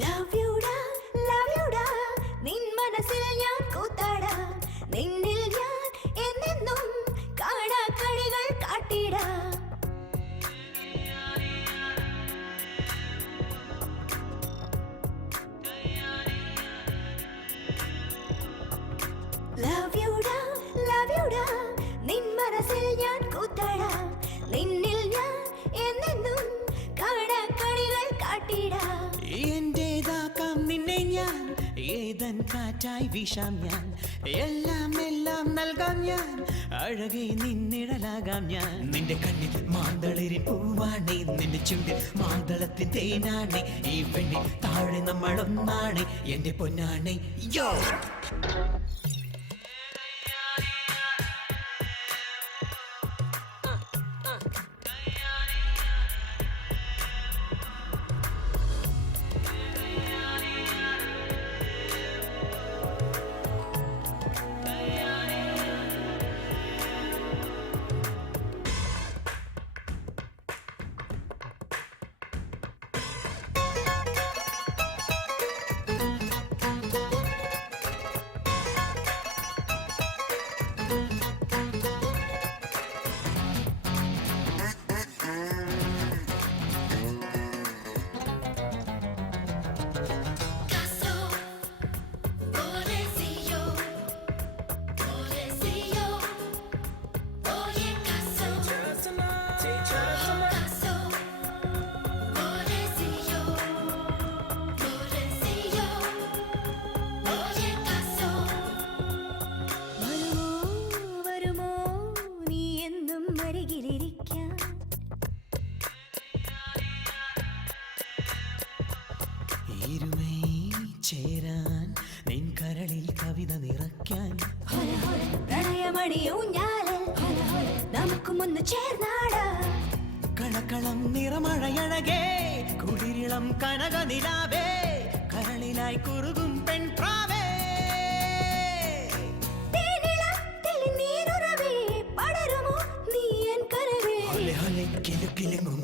Love you da, love you da. നിൻ മനസ്സിൽ ഞാൻ കൂത്താടാ, നിന്നിൽ ഞാൻ എന്നെന്നും കാണാ കളികൾ കാട്ടിടാ. Love you da, love you da. നിൻ മനസ്സിൽ ഞാൻ കൂത്താടാ, നിന്നിൽ ഞാൻ എന്നെന്നും കാണാ കളികൾ കാട്ടിടാ. എന്റേതാക്കാം നിന്നെ ഞാൻ, ഏതൻ കാറ്റായി വീശാം ഞാൻ, എല്ലാം എല്ലാം നൽകാം ഞാൻ, അഴകെ നിന്നിഴലാകാം ഞാൻ. നിന്റെ കണ്ണിൽ മാന്തളിരിൻ പൂവാണേ, നിന്റെ ചുണ്ടിൽ മാതളത്തിൻ തേനാണേ, ഈ പെണ്ണിൽ താഴെ നമ്മളൊന്നാണേ, എന്റെ പൊന്നാണേ. യോ ചേരാൻ നിൻ കരളിൽ കവിത നിറയ്ക്കാൻ പ്രണയമണിയൂഞ്ഞാലിൽ നമുക്കുമൊന്ന് ചേർന്നാടാ. കളക്കളം നിറമഴയഴകേ, കുളിരിളം കനക നിലാവേ, കരളിലായി കുറുകും പെൺപ്രാവേ. കിലുകിലുങ്ങും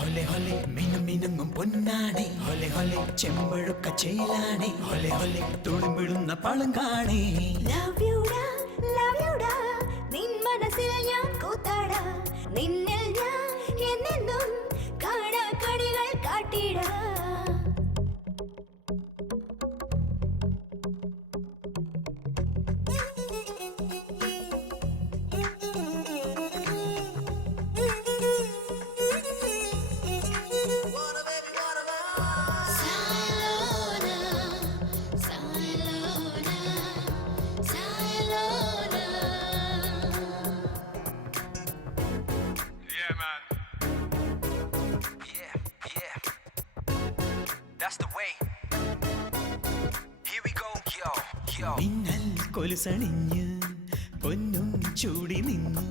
ഹൊലെ ഹൊലെ മിനും മിനുങ്ങും പൊന്നാണേ, ഹൊലെ ഹൊലെ ചെമ്പഴുക്ക ചേലാണേ, ഹൊലെ ഹൊലെ തുളുമ്പിടുന്ന പളുങ്കാണേ. Love you da, love you da. നിൻ മനസ്സിൽ ഞാൻ കൂത്താടാ, നിന്നിൽ ഞാൻ എന്നെന്നും കാണാ കളികൾ കാട്ടിടാ. മിന്നൽ കൊലുസണിഞ്ഞ് പൊന്നും ചൂടി നിന്നു,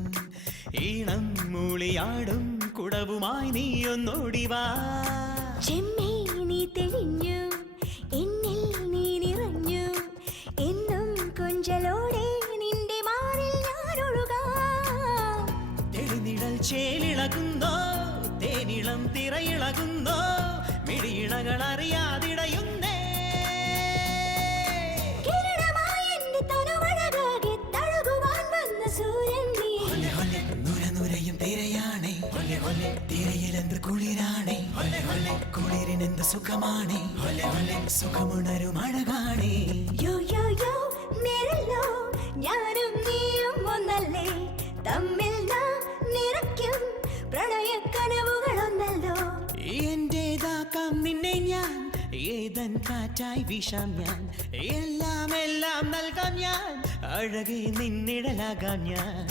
ഈണം മൂളിയാടും കുടവുമായി നീ ഒന്നോടിവാ. ചെമ്മേ നീ തെളിഞ്ഞു, എന്നിൽ നീ നിറഞ്ഞു, എന്നും കൊഞ്ചലോടെ നിന്റെ മാറിൽ ഞാനൊഴുകാം. തെളിനിഴൽ ചേലിളകുന്നോ, തേനിളം തിറയിളകുന്നോ, മിഴിയിണകൾ അറിയാതിടയുന്നേ. തീരയിലെന്ത് കുളിരാണേ, ഹൊലെ ഹൊലെ കുളിരിനെന്ത് സുഖമാണേ, ഹൊലെ ഹൊലെ സുഖമുണരും അഴകാണേ. യോ യോ യോ നേരല്ലോ ഞാനും നീയും ഒന്നല്ലേ, തമ്മിൽ നാം നിറയ്ക്കും പ്രണയ കനവുകളൊന്നല്ലോ. എന്റേതാക്കാം നിന്നെ ഞാൻ, ഏതൻ കാറ്റായി വീശാം ഞാൻ, എല്ലാം എല്ലാം നൽകാം ഞാൻ, അഴകെ നിന്നിടലാകാം ഞാൻ.